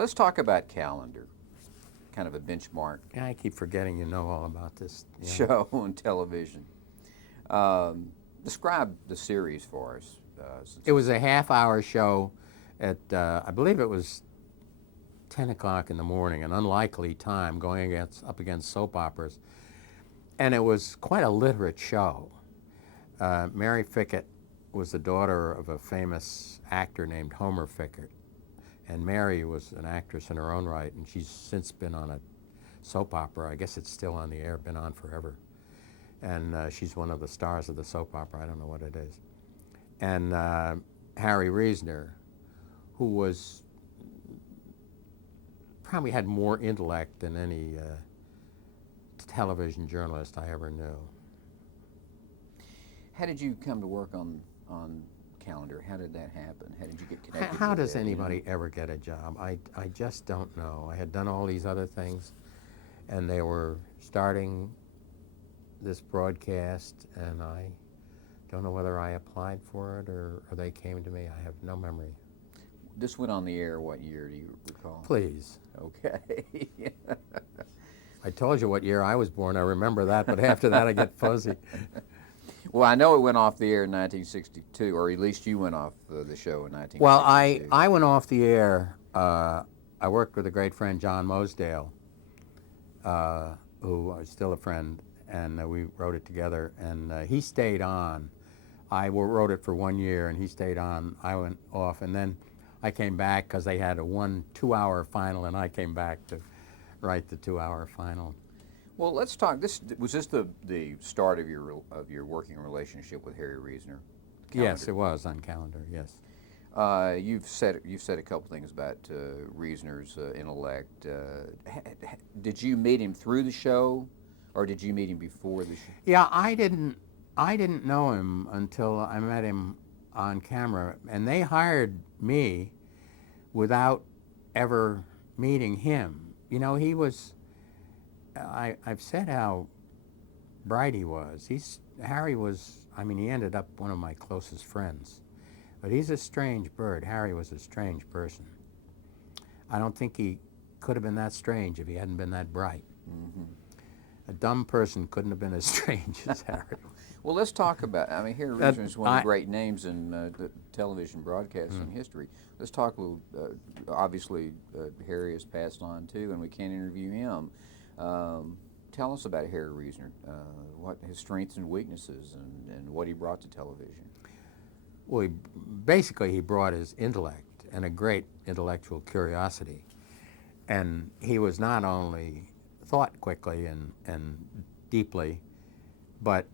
let's talk about Calendar, kind of a benchmark Yeah, I keep forgetting you know all about this. Yeah. show on television. Describe the series for us. It was a half-hour show at, I believe it was 10 o'clock in the morning, an unlikely time going up against soap operas. And it was quite a literate show. Mary Fickett was the daughter of a famous actor named Homer Fickett. And Mary was an actress in her own right, and she's since been on a soap opera. I guess it's still on the air, been on forever. And she's one of the stars of the soap opera. I don't know what it is. And Harry Reasoner, who was probably had more intellect than any television journalist I ever knew. How did you come to work on Calendar? How did that happen? How did you get connected? How with does that, anybody ever get a job? I just don't know. I had done all these other things, and they were starting this broadcast, and I don't know whether I applied for it or they came to me. I have no memory. This went on the air what year, do you recall? Please. Okay. I told you what year I was born. I remember that, but after that I get fuzzy. Well, I know it went off the air in 1962, or at least you went off the show in 1962. Well, I went off the air. I worked with a great friend, John Mosdale, who is still a friend, and we wrote it together, and he stayed on. I wrote it for 1 year, and he stayed on. I went off, and then I came back because they had a 2-hour final, and I came back to write the 2-hour final. Well, let's talk. Was this the start of your working relationship with Harry Reasoner? Yes, it was on Calendar. Yes. You've said a couple things about Reasoner's intellect. Did you meet him through the show, or did you meet him before the show? Yeah, I didn't know him until I met him on camera, and they hired me without ever meeting him. You know, he was. I've said how bright he was. Harry was. I mean, he ended up one of my closest friends. But he's a strange bird. Harry was a strange person. I don't think he could have been that strange if he hadn't been that bright. Mm-hmm. A dumb person couldn't have been as strange as Harry. Well, let's talk about. I mean, Harry Reasoner is one of the great names in the television broadcasting history. Let's talk a little. Obviously, Harry has passed on too, and we can't interview him. Tell us about Harry Reasoner, what his strengths and weaknesses, and what he brought to television. Well, basically he brought his intellect and a great intellectual curiosity. And he was not only thought quickly and deeply, but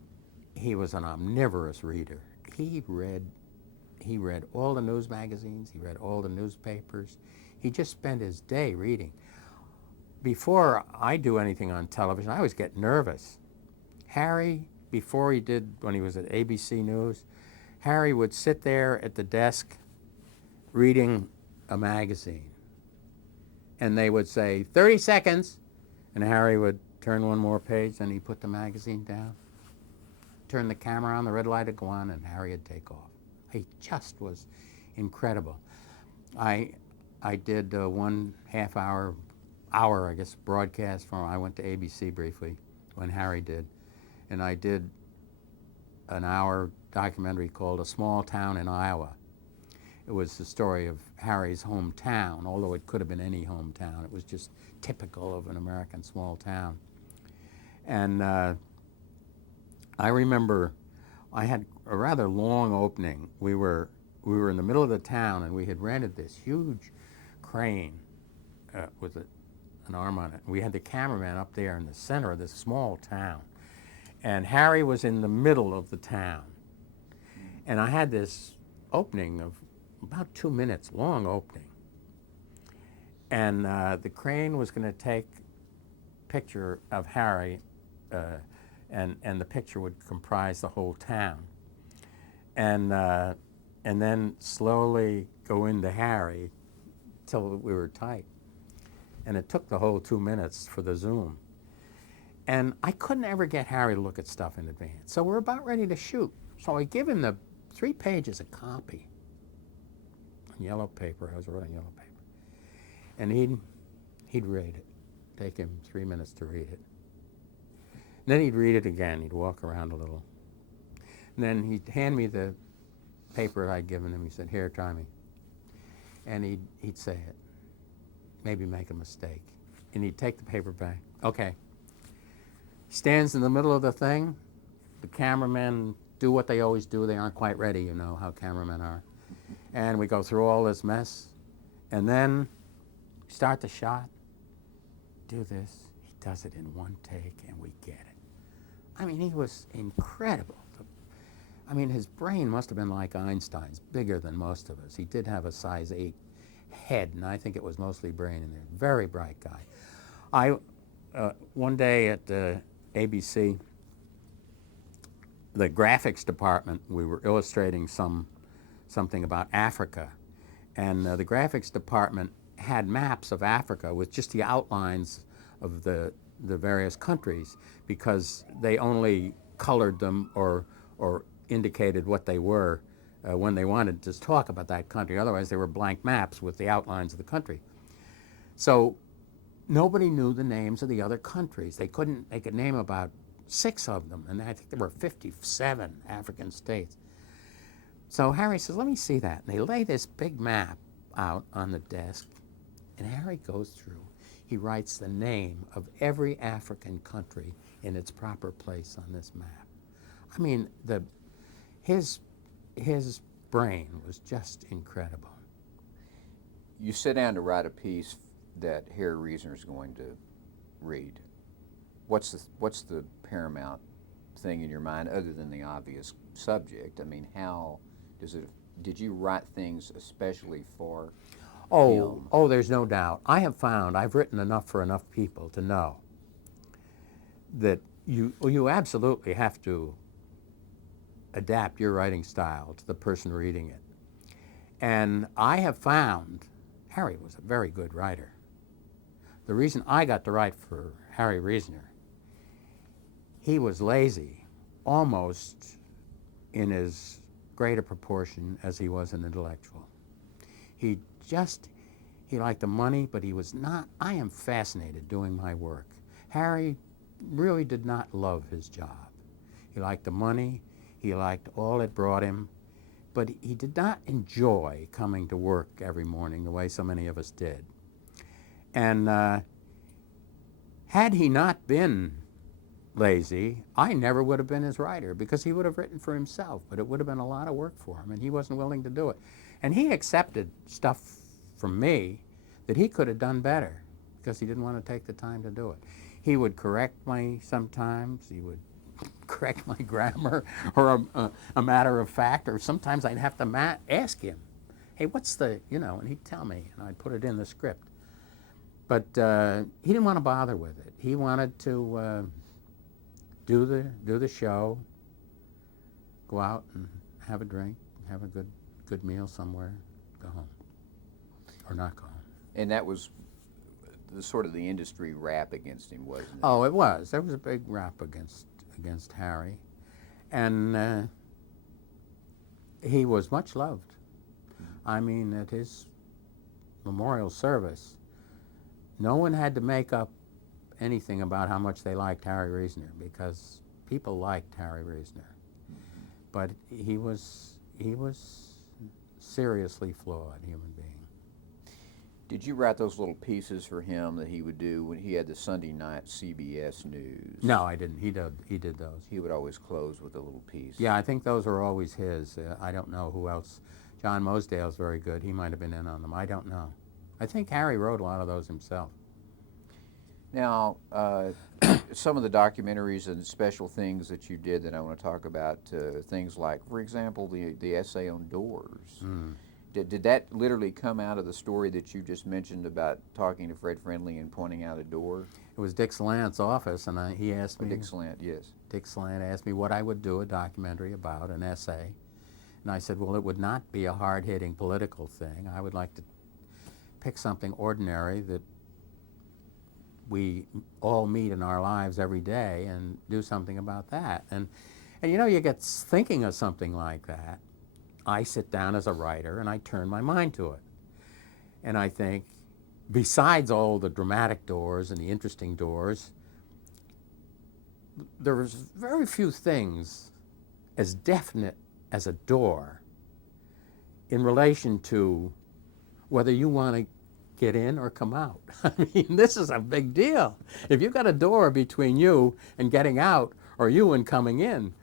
he was an omnivorous reader. He read all the news magazines, he read all the newspapers. He just spent his day reading. Before I do anything on television, I always get nervous. Harry, when he was at ABC News, Harry would sit there at the desk reading a magazine. And they would say, 30 seconds. And Harry would turn one more page, and he'd put the magazine down, turn the camera on, the red light would go on, and Harry would take off. He just was incredible. I did 1.5 hour, I guess, broadcast from, I went to ABC briefly when Harry did. And I did an hour documentary called A Small Town in Iowa. It was the story of Harry's hometown, although it could have been any hometown. It was just typical of an American small town. And I remember I had a rather long opening. We were in the middle of the town, and we had rented this huge crane with an arm on it. We had the cameraman up there in the center of this small town. And Harry was in the middle of the town. And I had this opening of about 2 minutes, long opening. And the crane was going to take a picture of Harry, and the picture would comprise the whole town. And then slowly go into Harry till we were tight. And it took the whole 2 minutes for the zoom. And I couldn't ever get Harry to look at stuff in advance. So we're about ready to shoot. So I give him the 3 pages of copy on yellow paper. I was writing yellow paper. And he'd read it. Take him 3 minutes to read it. And then he'd read it again. He'd walk around a little. And then he'd hand me the paper I'd given him. He said, "Here, try me." And he'd say it. Maybe make a mistake. And he'd take the paper back. Okay. Stands in the middle of the thing. The cameramen do what they always do. They aren't quite ready, you know how cameramen are. And we go through all this mess. And then start the shot. Do this. He does it in one take, and we get it. I mean, he was incredible. I mean, his brain must have been like Einstein's, bigger than most of us. He did have a size 8 head, and I think it was mostly brain in there. Very bright guy. One day at ABC, the graphics department, we were illustrating something about Africa, and the graphics department had maps of Africa with just the outlines of the various countries, because they only colored them or indicated what they were when they wanted to talk about that country. Otherwise, they were blank maps with the outlines of the country. So nobody knew the names of the other countries. They could name about 6 of them, and I think there were 57 African states. So Harry says, "Let me see that." And they lay this big map out on the desk, and Harry goes through. He writes the name of every African country in its proper place on this map. I mean, his brain was just incredible. You sit down to write a piece that Harry Reasoner is going to read. What's the paramount thing in your mind, other than the obvious subject? I mean, how does it? Did you write things especially for him? Oh, there's no doubt. I have found I've written enough for enough people to know that you absolutely have to adapt your writing style to the person reading it. And I have found Harry was a very good writer. The reason I got to write for Harry Reasoner, he was lazy almost in as great a proportion as he was an intellectual. He liked the money, but he was not. I am fascinated doing my work. Harry really did not love his job. He liked the money. He liked all it brought him, but he did not enjoy coming to work every morning the way so many of us did. And had he not been lazy, I never would have been his writer, because he would have written for himself, but it would have been a lot of work for him, and he wasn't willing to do it. And he accepted stuff from me that he could have done better, because he didn't want to take the time to do it. He would correct me sometimes. He would correct my grammar or a matter of fact, or sometimes I'd have to ask him, "Hey, what's the," and he'd tell me, and I'd put it in the script. But he didn't want to bother with it. He wanted to do the show, go out and have a drink, have a good meal somewhere, go home, or not go home. And that was the sort of the industry rap against him, wasn't it? Oh, it was. There was a big rap against Harry, and he was much loved. I mean, at his memorial service, no one had to make up anything about how much they liked Harry Reasoner, because people liked Harry Reasoner. But he was seriously flawed human being. Did you write those little pieces for him that he would do when he had the Sunday night CBS News? No, I didn't. He did those. He would always close with a little piece. Yeah, I think those were always his. I don't know who else. John Mosdale's very good. He might have been in on them. I don't know. I think Harry wrote a lot of those himself. Now, some of the documentaries and special things that you did that I want to talk about, things like, for example, the essay on Doors. Mm. Did that literally come out of the story that you just mentioned about talking to Fred Friendly and pointing out a door? It was Dick Slant's office, and he asked me. Dick Slant, yes. Dick Slant asked me what I would do a documentary about, an essay. And I said, well, it would not be a hard-hitting political thing. I would like to pick something ordinary that we all meet in our lives every day and do something about that. And you get thinking of something like that. I sit down as a writer and I turn my mind to it. And I think, besides all the dramatic doors and the interesting doors, there was very few things as definite as a door in relation to whether you want to get in or come out. I mean, this is a big deal. If you've got a door between you and getting out or you and coming in,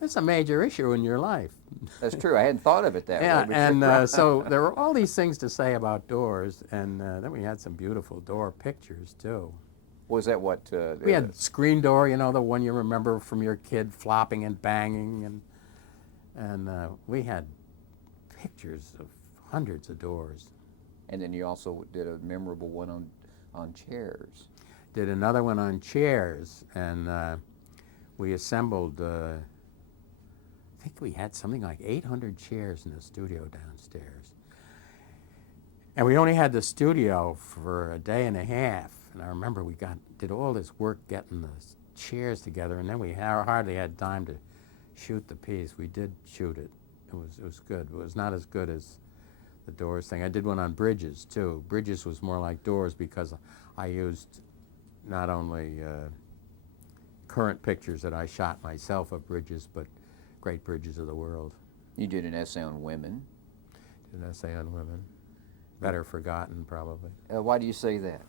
it's a major issue in your life. That's true. I hadn't thought of it that Yeah, way. But and you're right. so there were all these things to say about doors, and then we had some beautiful door pictures too. Was that what? We had screen door, you know, the one you remember from your kid flopping and banging, and we had pictures of hundreds of doors. And then you also did a memorable one on chairs. Did another one on chairs, and we assembled, I think we had something like 800 chairs in the studio downstairs. And we only had the studio for a day and a half. And I remember we did all this work getting the chairs together, and then we hardly had time to shoot the piece. We did shoot it. It was good. It was not as good as the doors thing. I did one on bridges too. Bridges was more like doors because I used not only current pictures that I shot myself of bridges, but great bridges of the world. You did an essay on women. Did an essay on women. Better forgotten, probably. Why do you say that?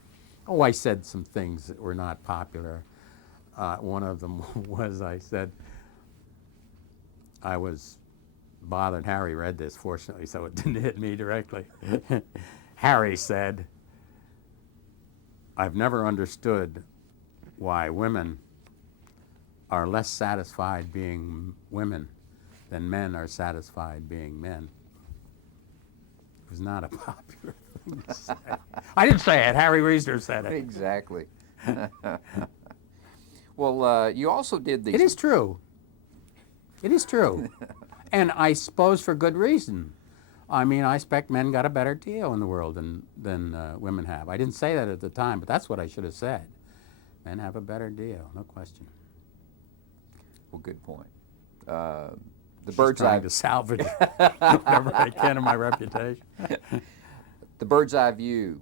Oh, I said some things that were not popular. One of them was I said, I was bothered. Harry read this, fortunately, so it didn't hit me directly. Harry said, I've never understood why women are less satisfied being women than men are satisfied being men. It was not a popular thing to say. I didn't say it. Harry Reisner said it. Exactly. Well, you also did these. It is true. It is true. And I suppose for good reason. I mean, I expect men got a better deal in the world than women have. I didn't say that at the time, but that's what I should have said. Men have a better deal, no question. Well, good point. The Just bird's eye trying to salvage whatever I can of my reputation. The bird's eye view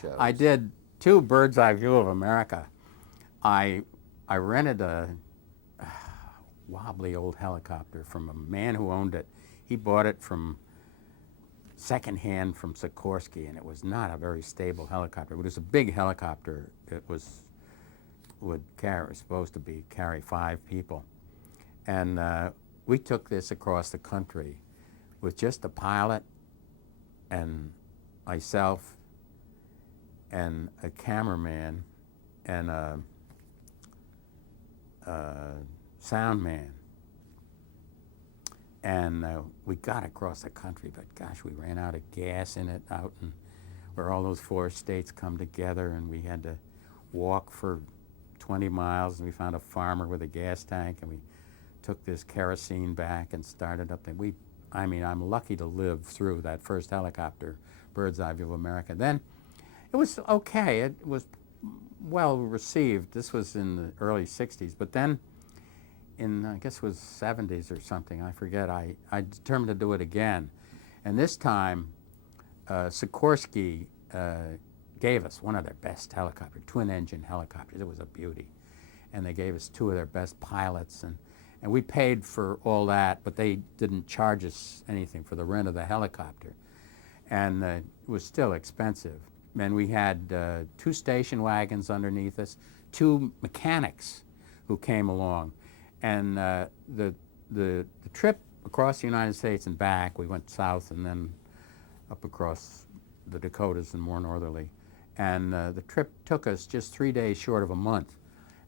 shows. I did 2 bird's eye view of America. I rented a wobbly old helicopter from a man who owned it. He bought it from secondhand from Sikorsky, and it was not a very stable helicopter. It was a big helicopter. It was supposed to carry 5 people, and we took this across the country with just a pilot and myself and a cameraman and a sound man. And we got across the country, but gosh, we ran out of gas in it out in where all those 4 states come together, and we had to walk for 20 miles, and we found a farmer with a gas tank, and we took this kerosene back and started up there. I'm lucky to live through that first helicopter, bird's eye view of America. Then it was okay. It was well received. This was in the early 60s, but then in, I guess it was 70s or something, I forget, I determined to do it again. And this time, Sikorsky gave us one of their best helicopters, twin-engine helicopters. It was a beauty. And they gave us 2 of their best pilots, and we paid for all that, but they didn't charge us anything for the rent of the helicopter. And it was still expensive. And we had 2 station wagons underneath us, 2 mechanics who came along. And the trip across the United States and back, we went south and then up across the Dakotas and more northerly. And the trip took us just 3 days short of a month.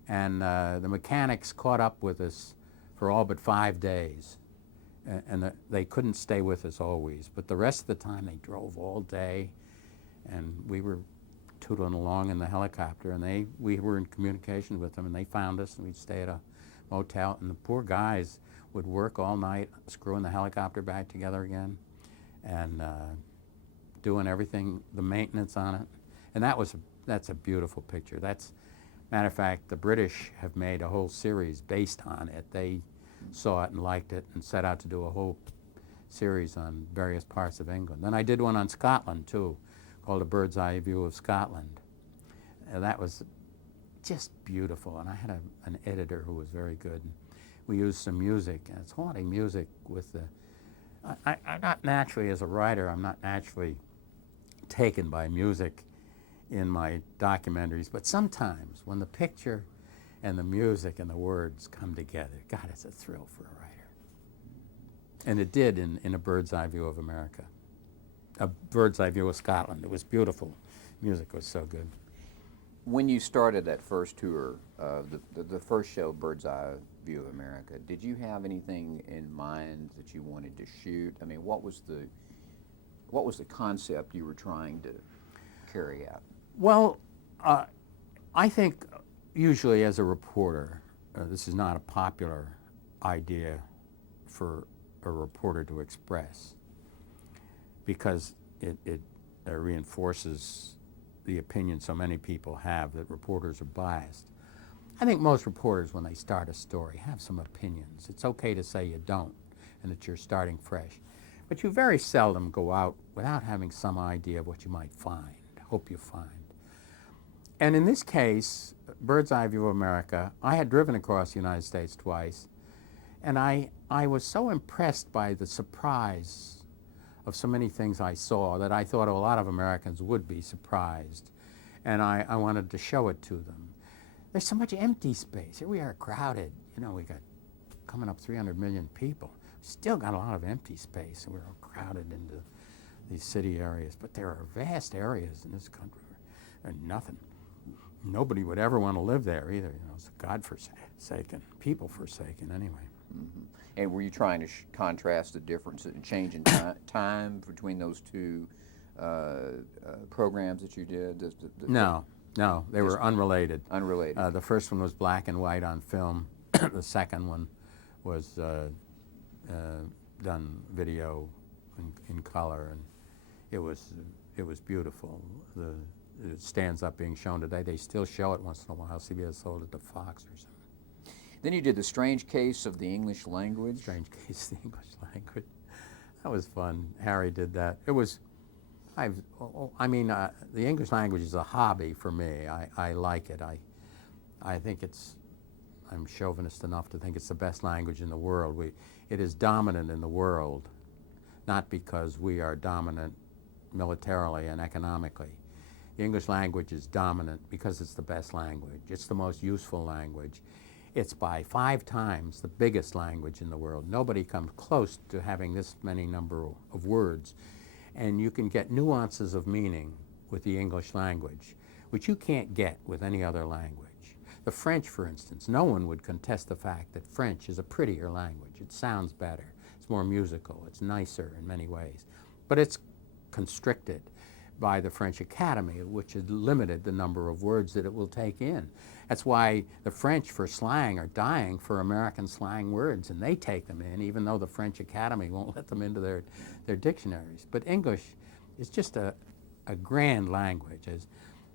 And the mechanics caught up with us for all but 5 days. And they couldn't stay with us always. But the rest of the time they drove all day. And we were tootling along in the helicopter. And we were in communication with them. And they found us, and we'd stay at a motel. And the poor guys would work all night screwing the helicopter back together again. And doing everything, the maintenance on it. And that's a beautiful picture. Matter of fact, the British have made a whole series based on it. They saw it and liked it and set out to do a whole series on various parts of England. Then I did one on Scotland too, called A Bird's Eye View of Scotland. That was just beautiful, and I had an editor who was very good. We used some music, and it's haunting music with the... I'm not naturally, as a writer, I'm not naturally taken by music in my documentaries, but sometimes when the picture and the music and the words come together, God, it's a thrill for a writer. And it did in A Bird's Eye View of America. A Bird's Eye View of Scotland. It was beautiful. Music was so good. When you started that first tour, the first show, Bird's Eye View of America, did you have anything in mind that you wanted to shoot? I mean, what was the concept you were trying to carry out? Well, I think usually as a reporter, this is not a popular idea for a reporter to express because it reinforces the opinion so many people have that reporters are biased. I think most reporters, when they start a story, have some opinions. It's okay to say you don't and that you're starting fresh. But you very seldom go out without having some idea of what you might find, hope you find. And in this case, Bird's Eye View of America, I had driven across the United States twice, and I was so impressed by the surprise of so many things I saw that I thought a lot of Americans would be surprised, and I wanted to show it to them. There's so much empty space. Here we are crowded. You know, we got coming up 300 million people. Still got a lot of empty space, and we're all crowded into these city areas. But there are vast areas in this country where there's nothing. Nobody would ever want to live there either. You know, it's God-forsaken, people-forsaken anyway. Mm-hmm. And were you trying to contrast the difference in change in time between those two programs that you did? No, they were unrelated. Unrelated. The first one was black and white on film. The second one was done video in color, and it was beautiful. It stands up being shown today. They still show it once in a while. CBS sold it to Fox or something. Then you did The Strange Case of the English Language. Strange Case of the English Language. That was fun. Harry did that. It was, the English language is a hobby for me. I like it. I think I'm chauvinist enough to think it's the best language in the world. It is dominant in the world, not because we are dominant militarily and economically. The English language is dominant because it's the best language. It's the most useful language. It's by 5 times the biggest language in the world. Nobody comes close to having this many number of words. And you can get nuances of meaning with the English language, which you can't get with any other language. The French, for instance, no one would contest the fact that French is a prettier language. It sounds better. It's more musical. It's nicer in many ways. But it's constricted by the French Academy, which has limited the number of words that it will take in. That's why the French for slang are dying for American slang words, and they take them in, even though the French Academy won't let them into their dictionaries. But English is just a grand language. As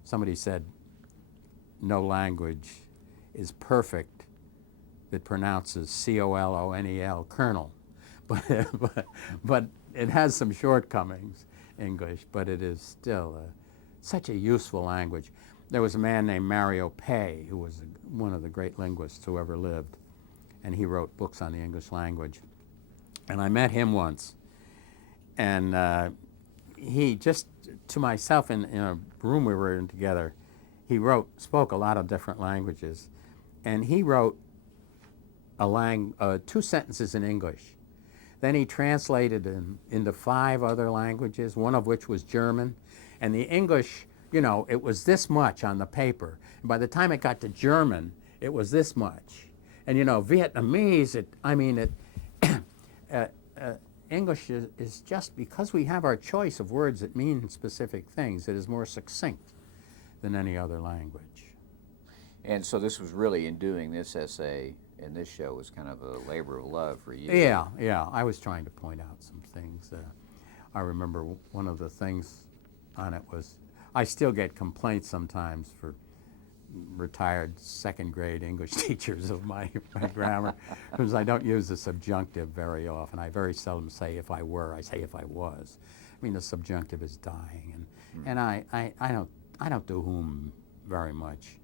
somebody said, no language is perfect that pronounces C-O-L-O-N-E-L, colonel. But it has some shortcomings, English, but it is still such a useful language. There was a man named Mario Pei, who was one of the great linguists who ever lived, and he wrote books on the English language. And I met him once, and he just, to myself, in a room we were in together, he spoke a lot of different languages, and he wrote 2 sentences in English. Then he translated them into 5 other languages, one of which was German. And the English, you know, it was this much on the paper. And by the time it got to German, it was this much. And, you know, Vietnamese, English is just, because we have our choice of words that mean specific things, it is more succinct than any other language. And so this was really, in doing this essay and this show, was kind of a labor of love for you. Yeah. I was trying to point out some things. I remember one of the things on it was, I still get complaints sometimes for retired second-grade English teachers of my grammar, because I don't use the subjunctive very often. I very seldom say if I were, I say if I was. I mean, the subjunctive is dying, and I don't do whom very much.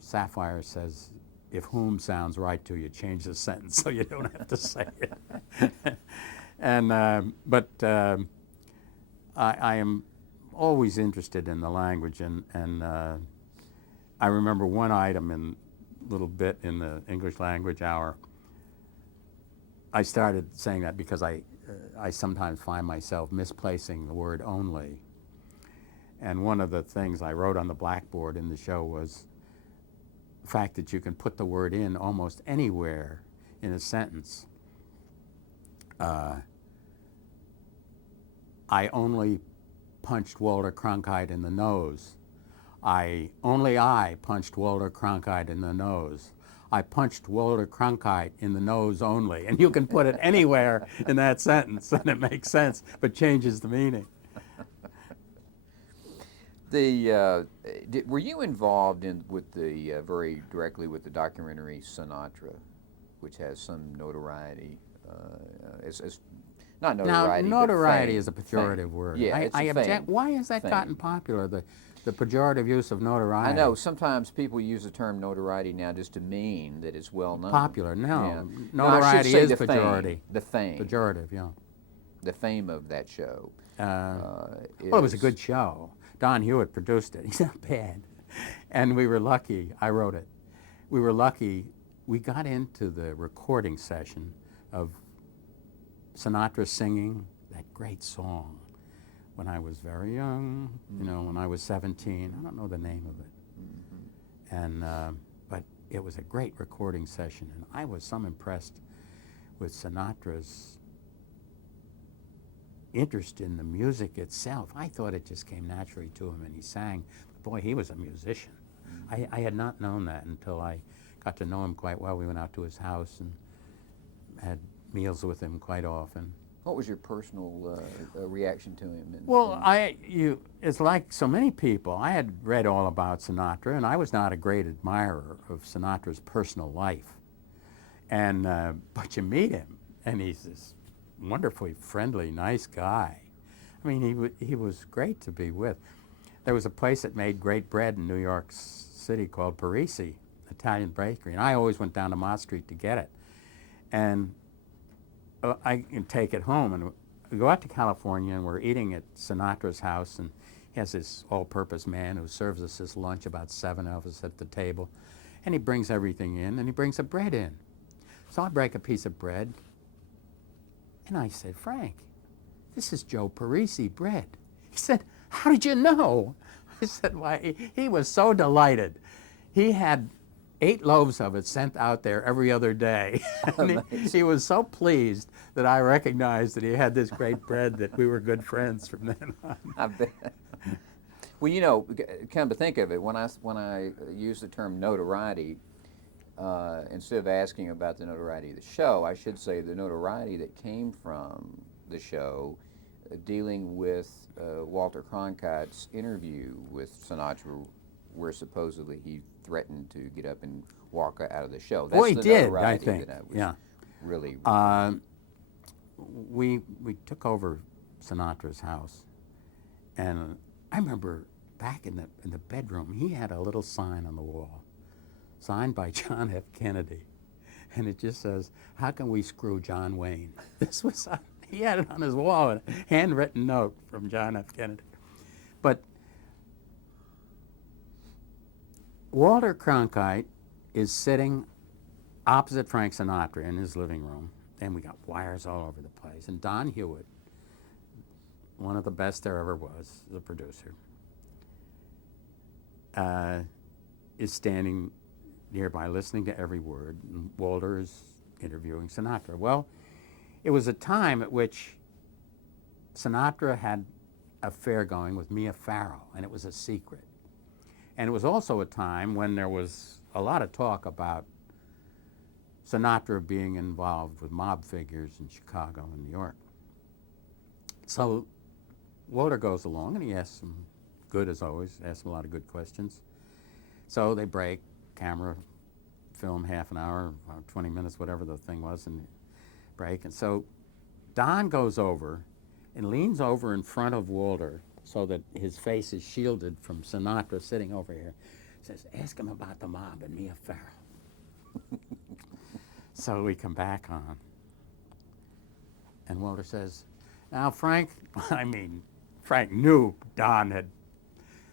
Sapphire says, if whom sounds right to you, change the sentence so you don't have to say it. And but I am always interested in the language, and I remember one item in little bit in the English language hour. I started saying that because I sometimes find myself misplacing the word only. And one of the things I wrote on the blackboard in the show was the fact that you can put the word in almost anywhere in a sentence. I only punched Walter Cronkite in the nose. I punched Walter Cronkite in the nose. I punched Walter Cronkite in the nose only. And you can put it anywhere in that sentence and it makes sense, but changes the meaning. Were you involved very directly with the documentary Sinatra, which has some notoriety? Not notoriety. Now, notoriety but is a pejorative word. Yeah, I object. Why has that gotten popular? The pejorative use of notoriety. I know sometimes people use the term notoriety now just to mean that it's well known. Popular. No, Yeah. notoriety No, I should say is the pejorative. fame. The fame. Pejorative, yeah. The fame of that show. Well, it was a good show. Don Hewitt produced it. He's not bad. And we were lucky. I wrote it. We were lucky. We got into the recording session of Sinatra singing that great song when I was very young, when I was 17. I don't know the name of it. And but it was a great recording session, and I was so impressed with Sinatra's interest in the music itself. I thought it just came naturally to him, and he sang. Boy, he was a musician. I had not known that until I got to know him quite well. We went out to his house and had meals with him quite often. What was your personal reaction to him? Well, it's like so many people. I had read all about Sinatra, and I was not a great admirer of Sinatra's personal life. And but you meet him, and he's this wonderfully friendly, nice guy. I mean, he was great to be with. There was a place that made great bread in New York City called Parisi, Italian bakery, and I always went down to Mott Street to get it. And I can take it home, and we go out to California, and we're eating at Sinatra's house, and he has this all-purpose man who serves us his lunch, about 7 of us at the table, and he brings everything in, and he brings the bread in. So I break a piece of bread, and I said, Frank, this is Joe Parisi bread. He said, how did you know? I said, why, he was so delighted. He had 8 loaves of it sent out there every other day. And he was so pleased that I recognized that he had this great bread that we were good friends from then on. I bet. Well, come to think of it, when I use the term notoriety, instead of asking about the notoriety of the show, I should say the notoriety that came from the show dealing with Walter Cronkite's interview with Sinatra, where supposedly he threatened to get up and walk out of the show. That's Well, he the did, notoriety I think. That I was Yeah. really. We took over Sinatra's house, and I remember back in the bedroom, he had a little sign on the wall, signed by John F. Kennedy, and it just says, "How can we screw John Wayne?" This was he had it on his wall, a handwritten note from John F. Kennedy. But Walter Cronkite is sitting opposite Frank Sinatra in his living room, and we got wires all over the place. And Don Hewitt, one of the best there ever was, the producer, is standing nearby listening to every word, and Walter is interviewing Sinatra. Well, it was a time at which Sinatra had an affair going with Mia Farrow, and it was a secret. And it was also a time when there was a lot of talk about Sinatra being involved with mob figures in Chicago and New York. So Walter goes along, and he asks him, good as always, asks him a lot of good questions. So they break, camera, film half an hour, 20 minutes, whatever the thing was, and break. And so Don goes over and leans over in front of Walter so that his face is shielded from Sinatra sitting over here. Says, ask him about the mob and Mia Farrow. So we come back on. And Walter says, now Frank, Frank knew Don had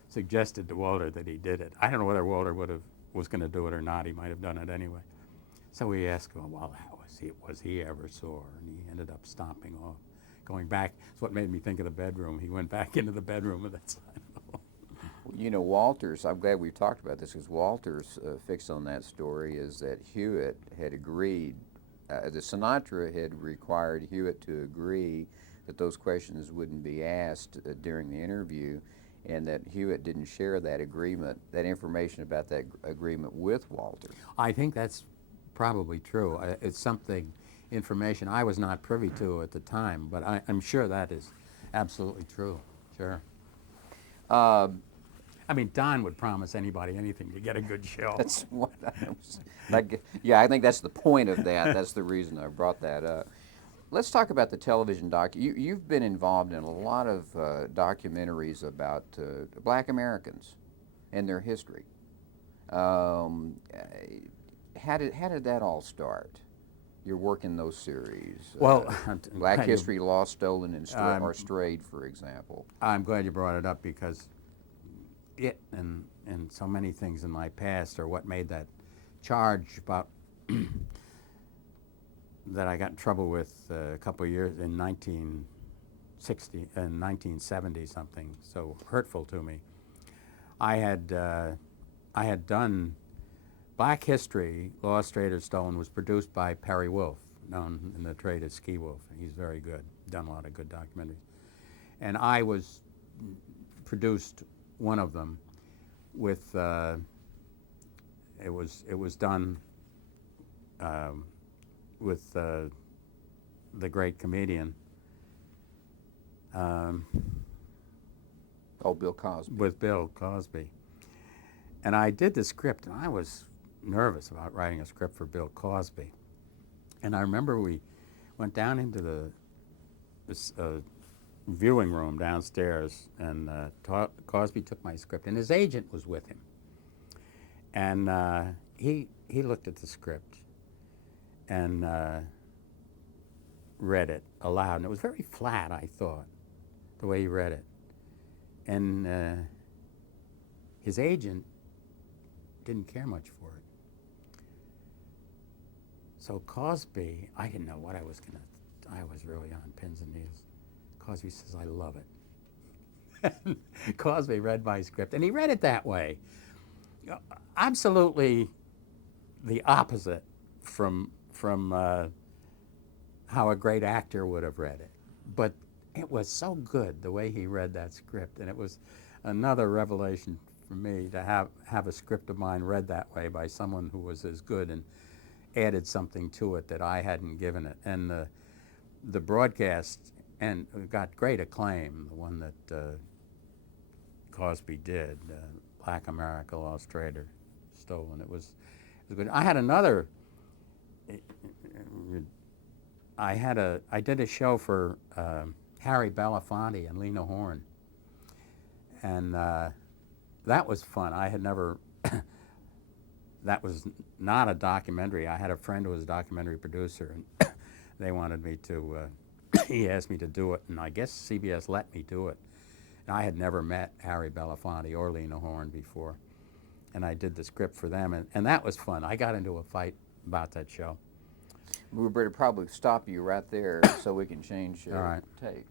suggested to Walter that he did it. I don't know whether Walter was going to do it or not. He might have done it anyway. So we asked him, well, how was he ever sore? And he ended up stomping off, going back. That's what made me think of the bedroom. He went back into the bedroom with that sign. You know, Walter's, I'm glad we've talked about this, because Walter's fix on that story is that Hewitt had agreed, the Sinatra had required Hewitt to agree that those questions wouldn't be asked during the interview, and that Hewitt didn't share that agreement, that information about that agreement with Walter. I think that's probably true. It's information I was not privy to at the time, but I'm sure that is absolutely true. Sure. Don would promise anybody anything to get a good show. That's what yeah, I think that's the point of that. That's the reason I brought that up. Let's talk about the television you've been involved in a lot of documentaries about Black Americans and their history. How did that all start? Your work in those series. Well, Black History, Lost, Stolen, and or Strayed, for example. I'm glad you brought it up, because it and so many things in my past are what made that charge about that I got in trouble with a couple of years in 1960 and 1970 something so hurtful to me. I had done Black History, Lost, Strayed, or Stolen was produced by Perry Wolf, known in the trade as Ski Wolf. He's very good, done a lot of good documentaries. And I produced one of them with, it was done with the great comedian. Bill Cosby. With Bill Cosby. And I did the script, and I was nervous about writing a script for Bill Cosby. And I remember we went down into this viewing room downstairs, and Cosby took my script, and his agent was with him. And he looked at the script and read it aloud, and it was very flat, I thought, the way he read it. And his agent didn't care much for it. So Cosby, I didn't know what I was really on pins and needles. Cosby says, I love it. Cosby read my script, and he read it that way. Absolutely the opposite from how a great actor would have read it. But it was so good the way he read that script, and it was another revelation for me to have a script of mine read that way by someone who was as good and added something to it that I hadn't given it. And the broadcast and got great acclaim, the one that Cosby did, Black America, Lost, Strayed, or Stolen. It was good. I had another. I did a show for Harry Belafonte and Lena Horne, and that was fun. I had never. That was not a documentary. I had a friend who was a documentary producer, and they wanted me to. He asked me to do it, and I guess CBS let me do it. And I had never met Harry Belafonte or Lena Horne before, and I did the script for them, and that was fun. I got into a fight about that show. We better probably stop you right there so we can change All right. tape.